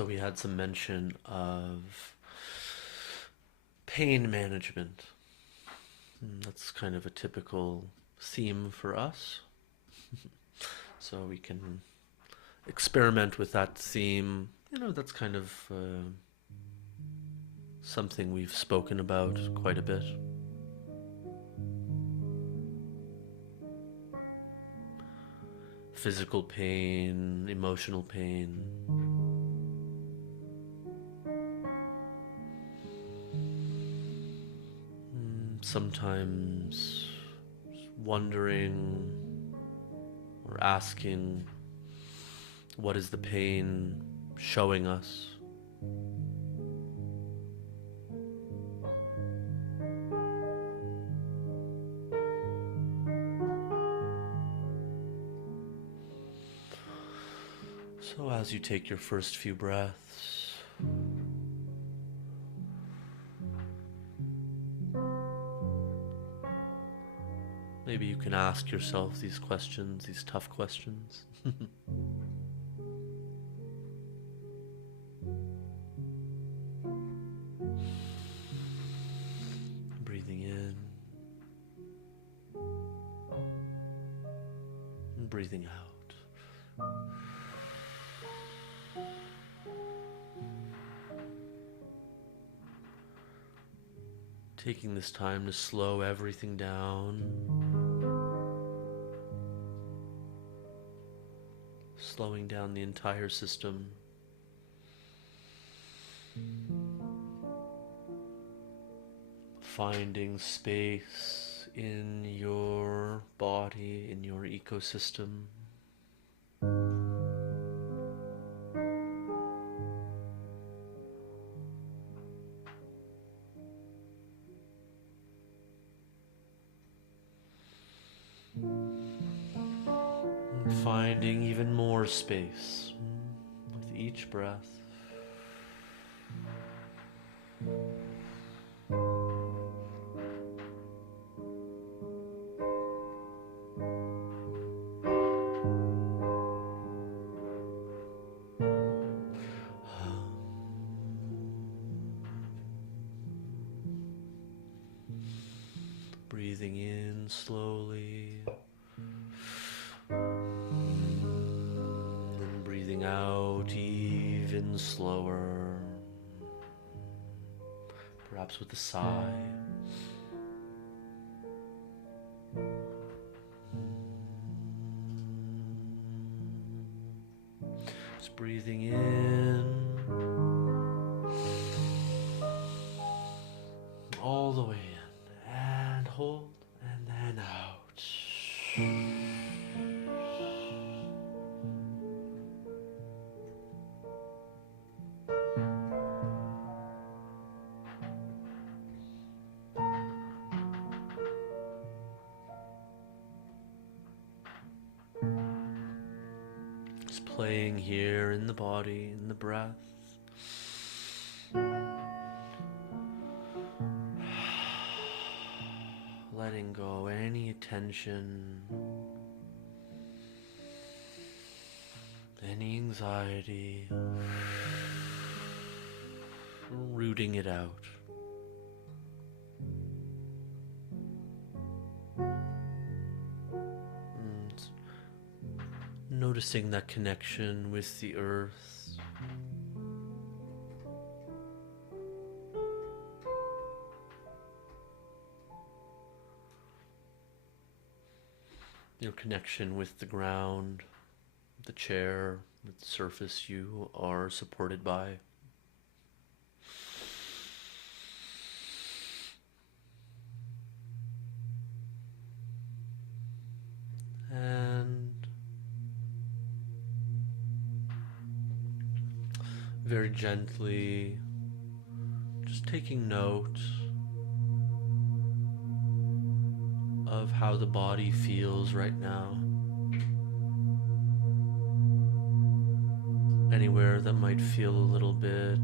So we had some mention of pain management. That's kind of a typical theme for us. So we can experiment with that theme. That's kind of something we've spoken about quite a bit. Physical pain, emotional pain. Sometimes wondering or asking, what is the pain showing us? So as you take your first few breaths, maybe you can ask yourself these questions, these tough questions. Breathing in and breathing out. Taking this time to slow everything down. Slowing down the entire system. Finding space in your body, in your ecosystem. Finding even more space with each breath. Breathing in slowly. And breathing out even slower. Perhaps with a sigh. Just breathing in all the way in and hold and then out. Just playing here in the body, in the breath. Letting go any tension, any anxiety, rooting it out. And noticing that connection with the earth. Your connection with the ground, the chair, the surface you are supported by. And very gently, just taking note of how the body feels right now. Anywhere that might feel a little bit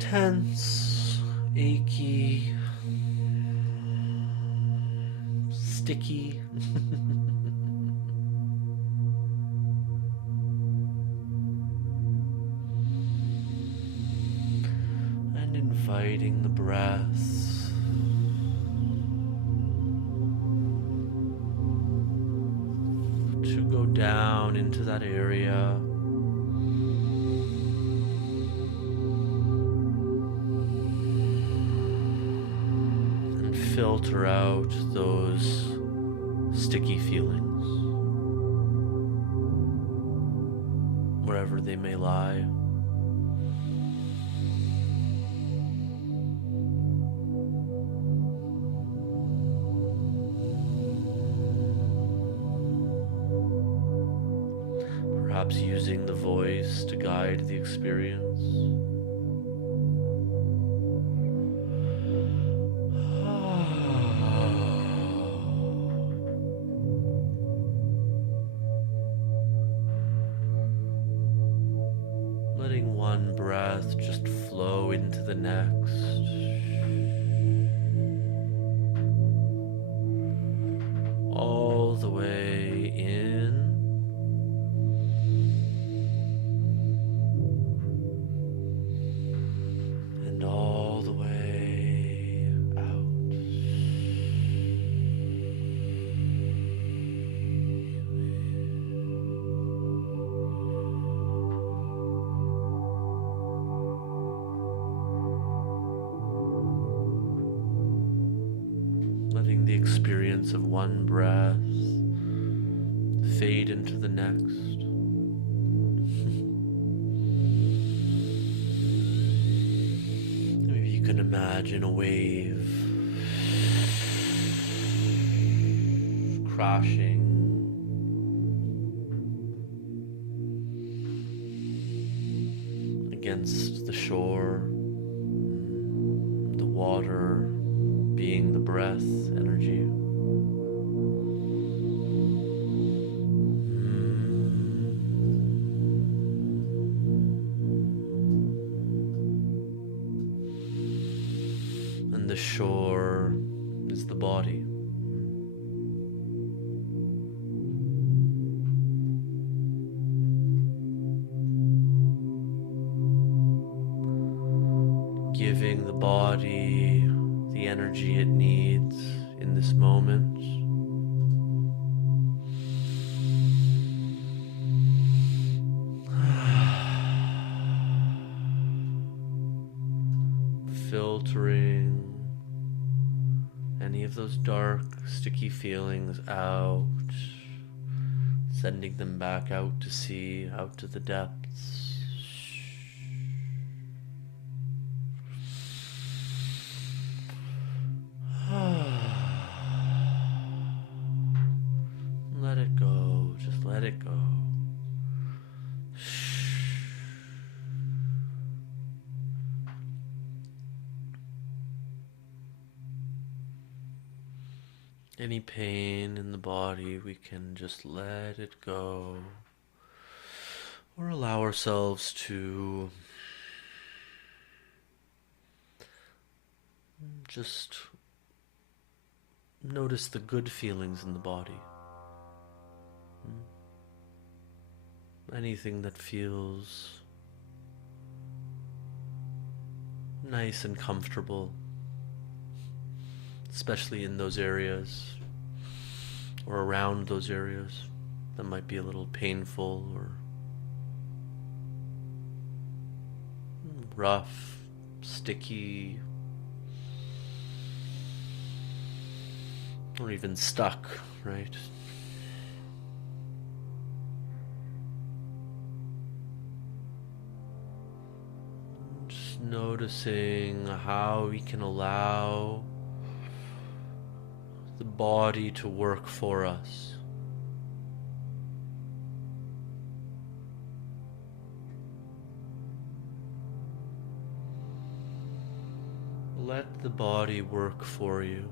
tense, achy, sticky. inviting the breath to go down into that area. And filter out those sticky feelings, wherever they may lie. Perhaps using the voice to guide the experience. Letting one breath just flow into the next. All the way in. And all the way out. Letting the experience of one breath fade into the next. Maybe you can imagine a wave crashing against the shore, the water being the breath energy. And the shore is the body. Giving the body the energy it needs in this moment. Filtering any of those dark, sticky feelings out, sending them back out to sea, out to the depths. Let it go, just let it go. Any pain in the body, we can just let it go, or allow ourselves to just notice the good feelings in the body. Anything that feels nice and comfortable, especially in those areas or around those areas that might be a little painful or rough, sticky, or even stuck, right? Just noticing how we can allow the body to work for us. Let the body work for you.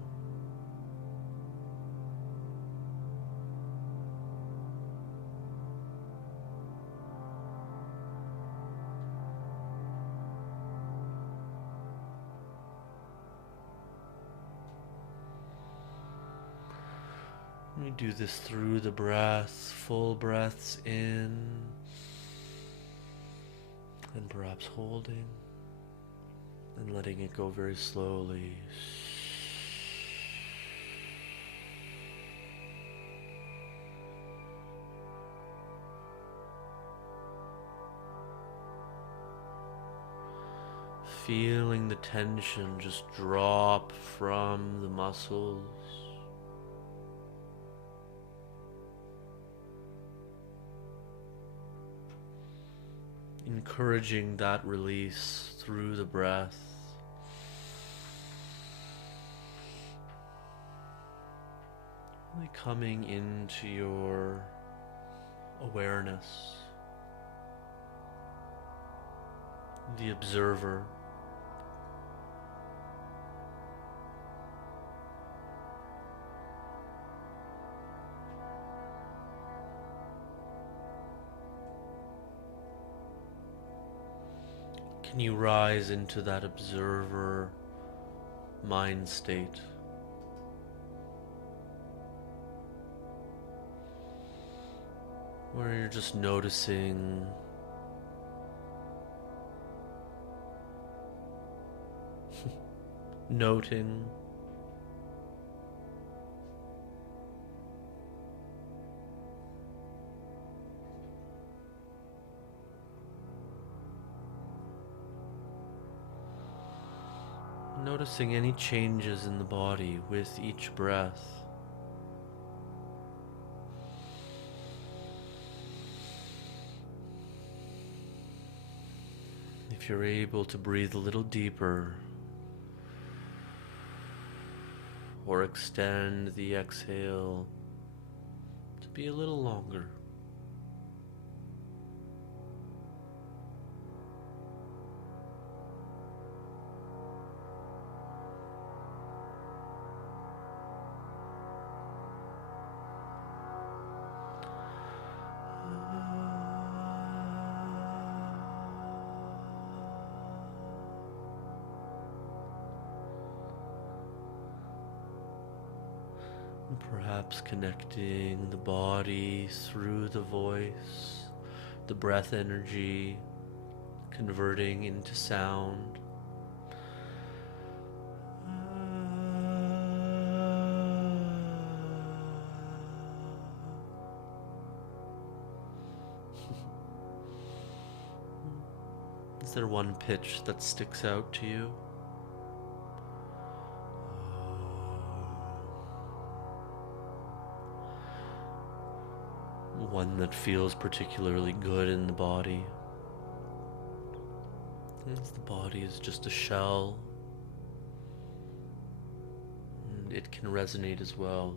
We do this through the breath, full breaths in, and perhaps holding. and letting it go very slowly. Feeling the tension just drop from the muscles. Encouraging that release through the breath. Really coming into your awareness, the observer. Can you rise into that observer mind state? Where you're just noticing noting noticing any changes in the body with each breath. If you're able to breathe a little deeper or extend the exhale to be a little longer. Perhaps connecting the body through the voice, the breath energy, converting into sound. Is there one pitch that sticks out to you? One that feels particularly good in the body. As the body is just a shell, and it can resonate as well.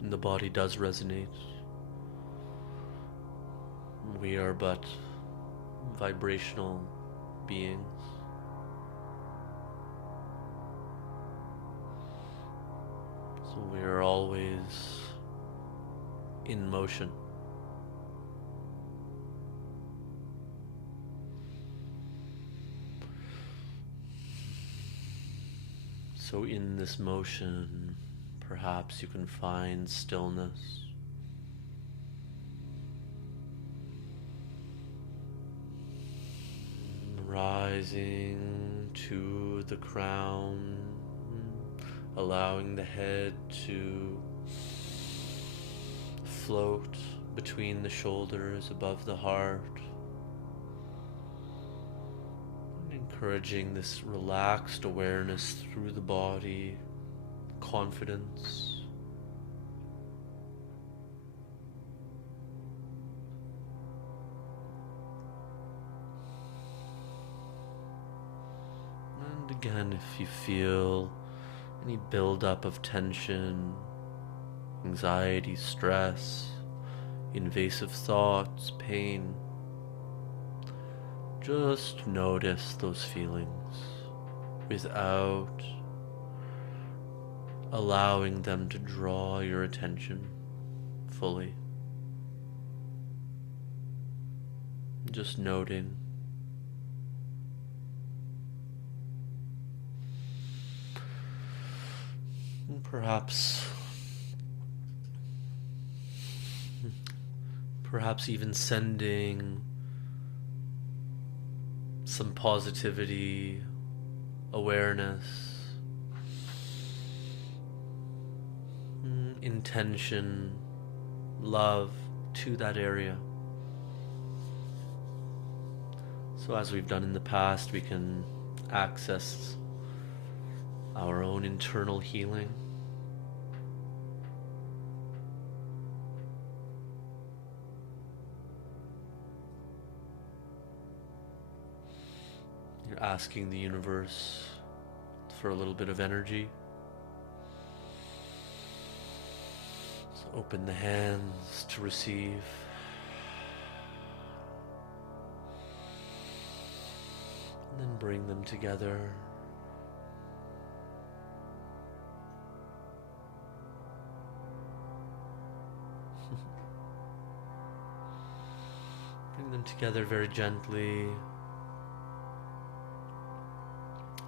And the body does resonate. We are but vibrational beings. So we are always in motion. So in this motion, perhaps you can find stillness. Rising to the crown, allowing the head to float between the shoulders above the heart. And encouraging this relaxed awareness through the body, confidence. And again, if you feel any buildup of tension, anxiety, stress, invasive thoughts, pain, just notice those feelings without allowing them to draw your attention fully. Just noting. And perhaps Perhaps even sending some positivity, awareness, intention, love to that area. So as we've done in the past, we can access our own internal healing. You're asking the universe for a little bit of energy. So open the hands to receive. And then bring them together. Bring them together very gently.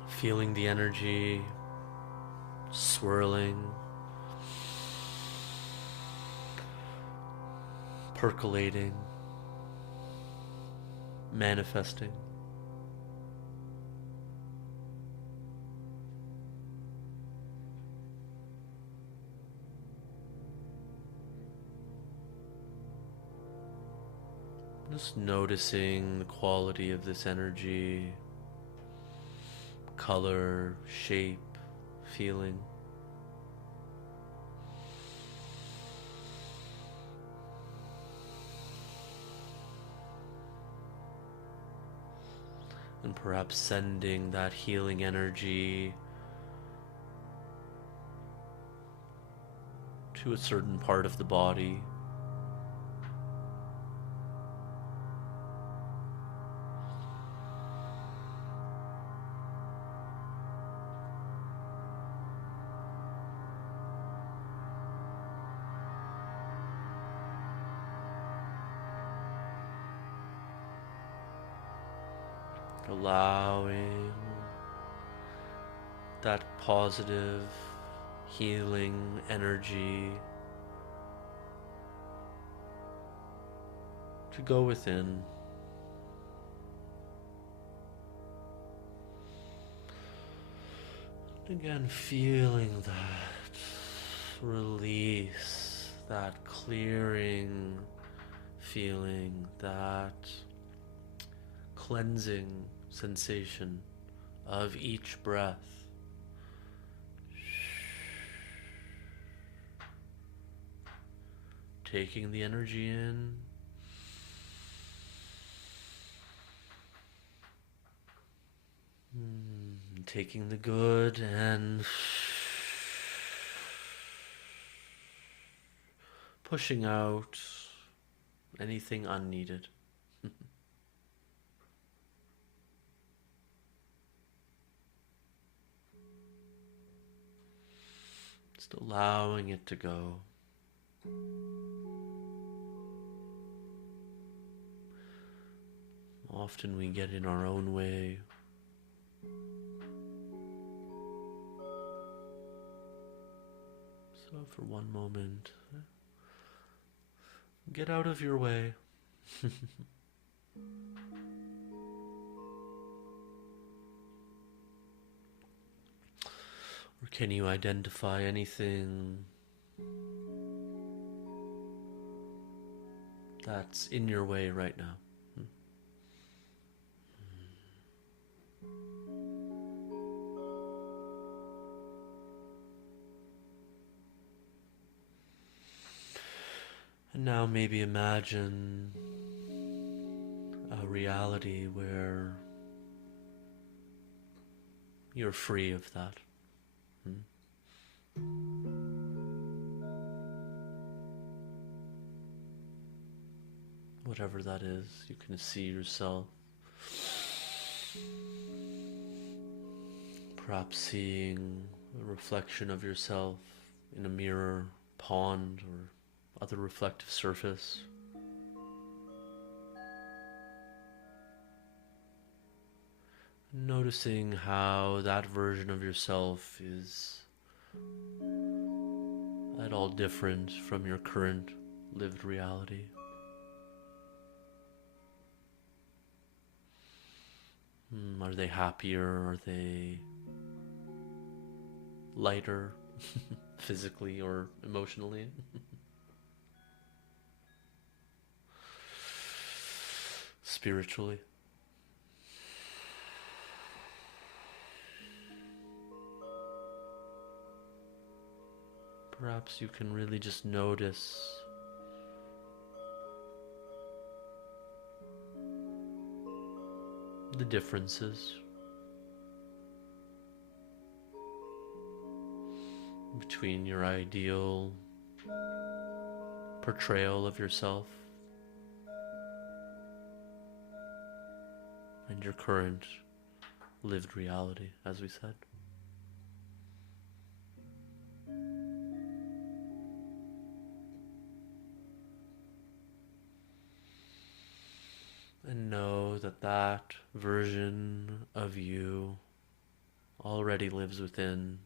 Feeling the energy swirling, percolating, manifesting. Just noticing the quality of this energy, color, shape, feeling. And perhaps sending that healing energy to a certain part of the body. Allowing that positive, healing energy to go within. Again, feeling that release, that clearing feeling, that cleansing sensation of each breath. Taking the energy in, taking the good and pushing out anything unneeded. Just allowing it to go. Often we get in our own way. So for one moment, get out of your way. Or can you identify anything that's in your way right now? And now maybe imagine a reality where you're free of that. Whatever that is, you can see yourself. Perhaps seeing a reflection of yourself in a mirror, pond, or other reflective surface. Noticing how that version of yourself is at all different from your current lived reality. Are they happier? Are they lighter physically or emotionally? Spiritually? Perhaps you can really just notice the differences between your ideal portrayal of yourself and your current lived reality, as we said. And know that that version of you already lives within,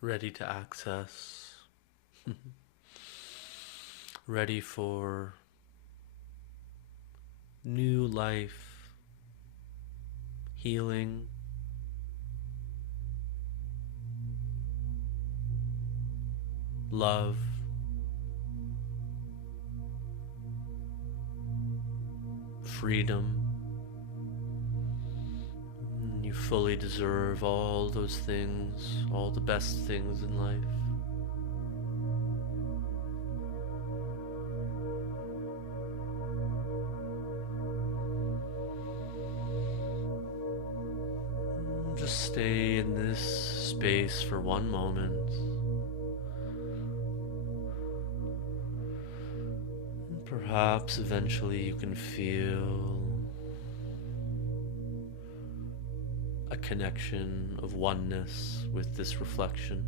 ready to access, ready for new life, healing, love, freedom. You fully deserve all those things, all the best things in life. Just stay in this space for one moment. And perhaps eventually you can feel a connection of oneness with this reflection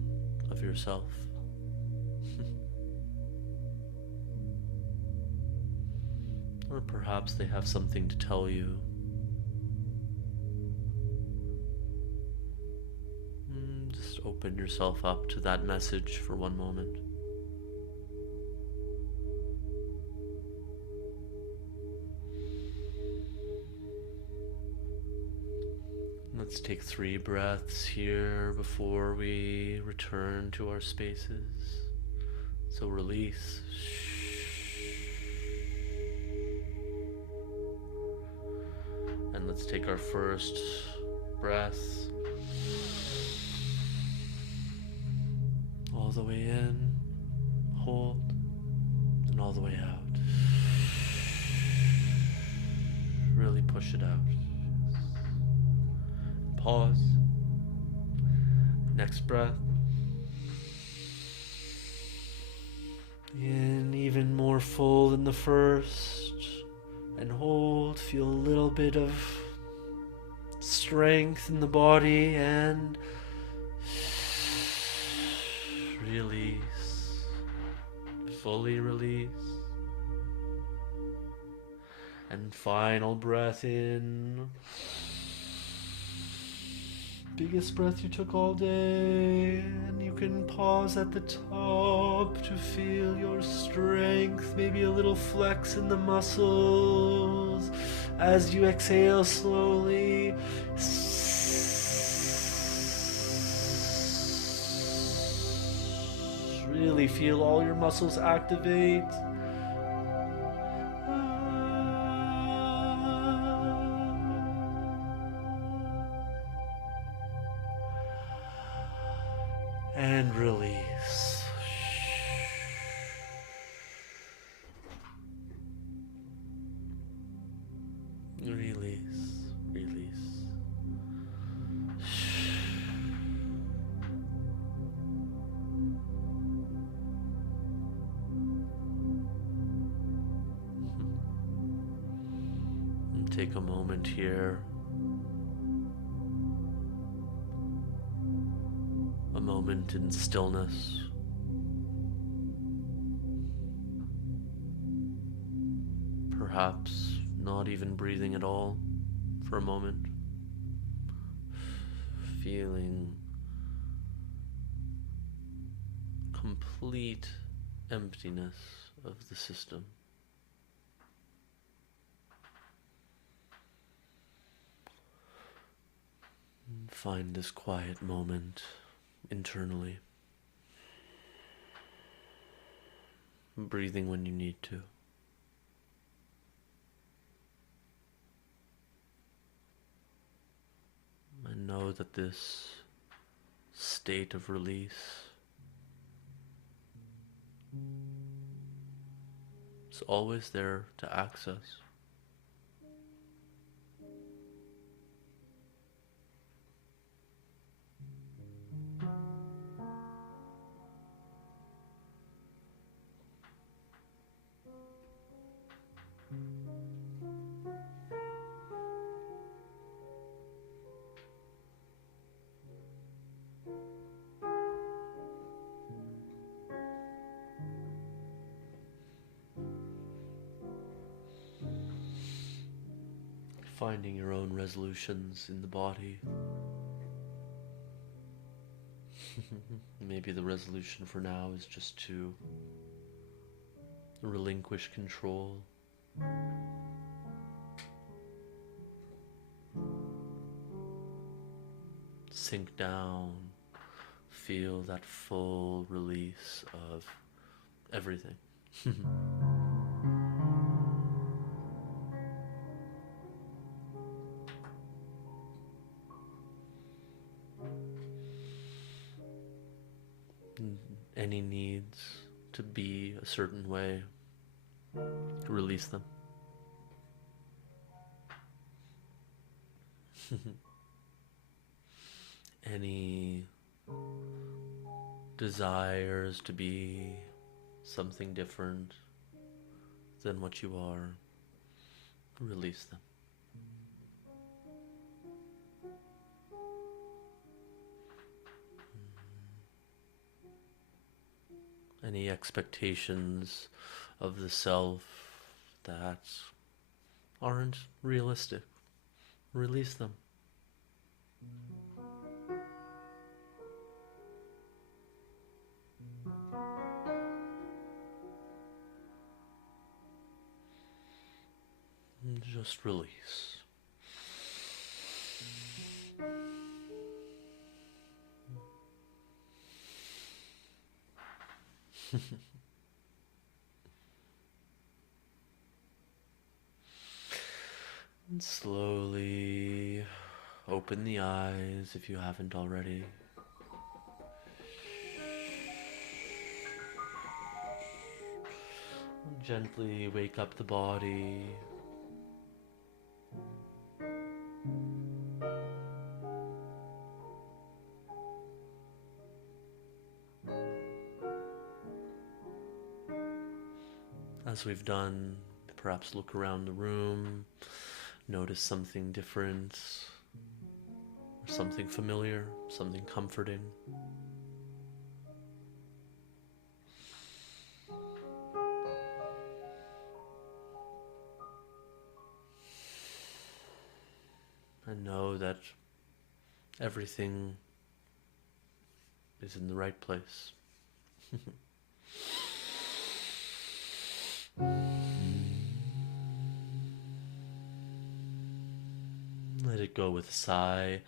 of yourself. Or perhaps they have something to tell you. Just open yourself up to that message for one moment. Let's take 3 breaths here before we return to our spaces. So release. And let's take our first breath all the way in, hold, and all the way out. Really push it out. Pause. Next breath. In even more full than the first. And hold. Feel a little bit of strength in the body and release. Fully release. And final breath in. Biggest breath you took all day, and you can pause at the top to feel your strength, maybe a little flex in the muscles as you exhale slowly. Really feel all your muscles activate. And release. Release. Release. And take a moment here. A moment in stillness. Perhaps not even breathing at all for a moment. Feeling complete emptiness of the system. Find this quiet moment internally, breathing when you need to. And know that this state of release is always there to access. Finding your own resolutions in the body. Maybe the resolution for now is just to relinquish control. Sink down. Feel that full release of everything. Any needs to be a certain way, release them. Any desires to be something different than what you are, release them. Any expectations of the self that aren't realistic, release them. And just release. And slowly open the eyes if you haven't already. Gently wake up the body. As we've done, perhaps look around the room, notice something different, or something familiar, something comforting. And know that everything is in the right place. Let it go with a sigh.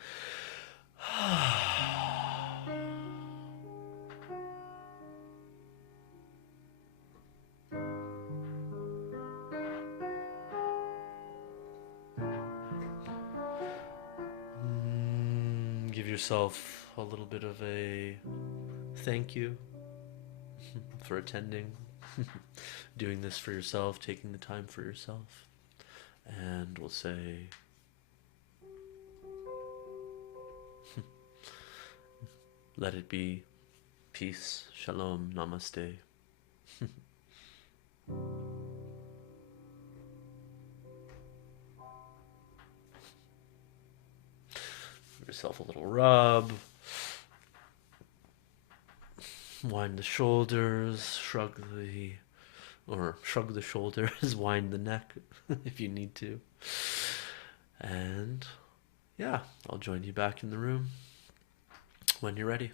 Give yourself a little bit of a thank you for attending, doing this for yourself, taking the time for yourself. And we'll say, let it be, peace, shalom, namaste. Give yourself a little rub. Wind the shoulders, shrug the shoulders, wind the neck if you need to. And yeah, I'll join you back in the room when you're ready.